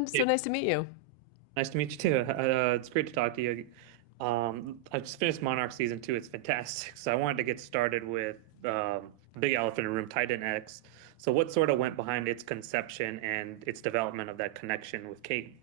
Rohan. So Hey, nice to meet you. nice to meet you too. It's great to talk to you. I just finished Monarch season two. It's fantastic. So I wanted to get started with Big Elephant in the Room, Titan X. So what sort of went behind its conception and its development of that connection with Kate?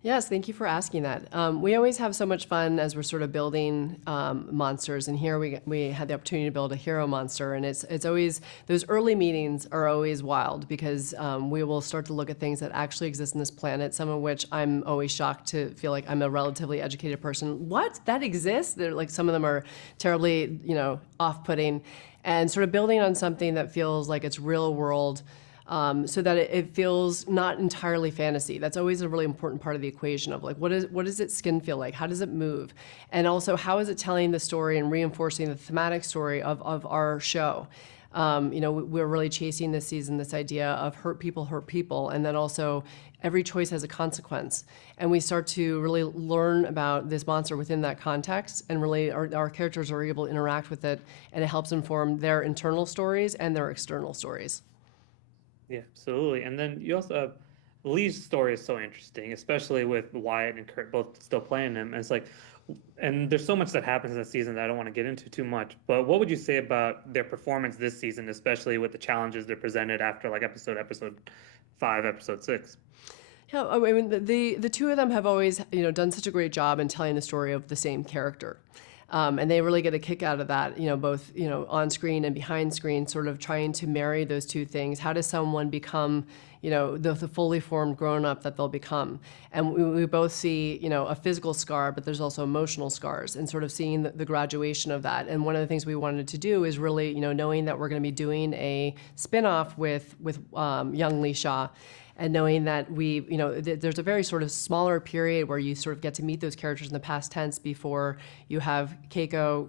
Yes, thank you for asking that. We always have so much fun as we're sort of building monsters, and here we had the opportunity to build a hero monster, and it's always those early meetings are always wild because we will start to look at things that actually exist in this planet. Some of which I'm always shocked to feel like I'm a relatively educated person. What that exists? They're like some of them are terribly off-putting, and sort of building on something that feels like it's real world so that it feels not entirely fantasy. That's always a really important part of the equation of like what does its skin feel like? How does it move? And also how is it telling the story and reinforcing the thematic story of our show? We're really chasing this season this idea of hurt people, and then also every choice has a consequence. And we start to really learn about this monster within that context, and really our characters are able to interact with it, and it helps inform their internal stories and their external stories. Yeah, absolutely. And then you also have Lee's story is so interesting, especially with Wyatt and Kurt both still playing him. And it's like, and there's so much that happens in the season that I don't want to get into too much. But what would you say about their performance this season, especially with the challenges they're presented after like episode five, episode six? Yeah, I mean, the two of them have always, done such a great job in telling the story of the same character. And they really get a kick out of that, both, on screen and behind screen, sort of trying to marry those two things. How does someone become, the fully formed grown up that they'll become? And we both see, a physical scar, but there's also emotional scars, and sort of seeing the graduation of that. And one of the things we wanted to do is really, knowing that we're going to be doing a spin-off with young Lee Shaw, and knowing that there's a very sort of smaller period where you sort of get to meet those characters in the past tense before you have Keiko,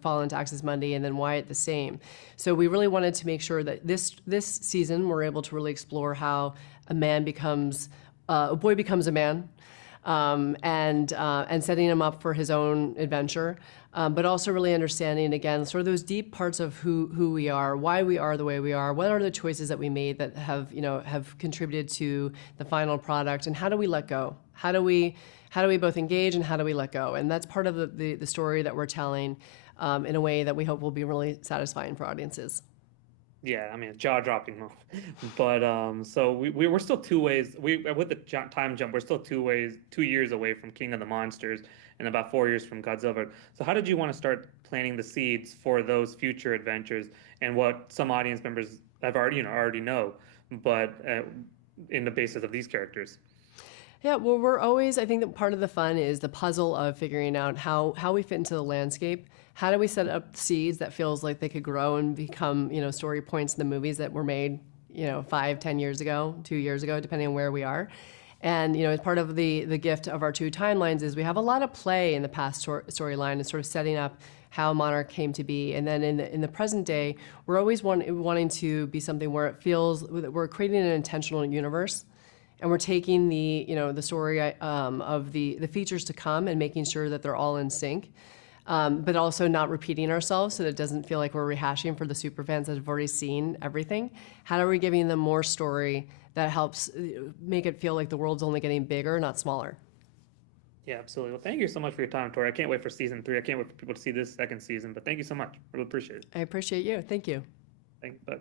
fall into Axis Mundi, and then Wyatt the same. So we really wanted to make sure that this season we're able to really explore how a boy becomes a man, and setting him up for his own adventure, but also really understanding again sort of those deep parts of who we are, why we are the way we are, what are the choices that we made that have contributed to the final product, and how do we let go? How do we both engage, and how do we let go? And that's part of the story that we're telling in a way that we hope will be really satisfying for audiences. Yeah, I mean, jaw-dropping moment. But so we're still two ways. With the time jump, we're still 2 years away from King of the Monsters, and about 4 years from Godzilla. So how did you want to start planting the seeds for those future adventures, and what some audience members have already know, but in the basis of these characters? Yeah, well, we're always, I think that part of the fun is the puzzle of figuring out how we fit into the landscape. How do we set up seeds that feels like they could grow and become, story points in the movies that were made, 5, 10 years ago, 2 years ago, depending on where we are. And, as part of the gift of our two timelines is we have a lot of play in the past storyline and sort of setting up how Monarch came to be. And then in the present day, we're always wanting to be something where it feels that we're creating an intentional universe, and we're taking the story of the features to come and making sure that they're all in sync, but also not repeating ourselves so that it doesn't feel like we're rehashing for the superfans that have already seen everything. How are we giving them more story that helps make it feel like the world's only getting bigger, not smaller? Yeah, absolutely. Well, thank you so much for your time, Tori. I can't wait for season three. I can't wait for people to see this second season. But thank you so much. Really appreciate it. I appreciate you. Thank you. Thank you. Bye.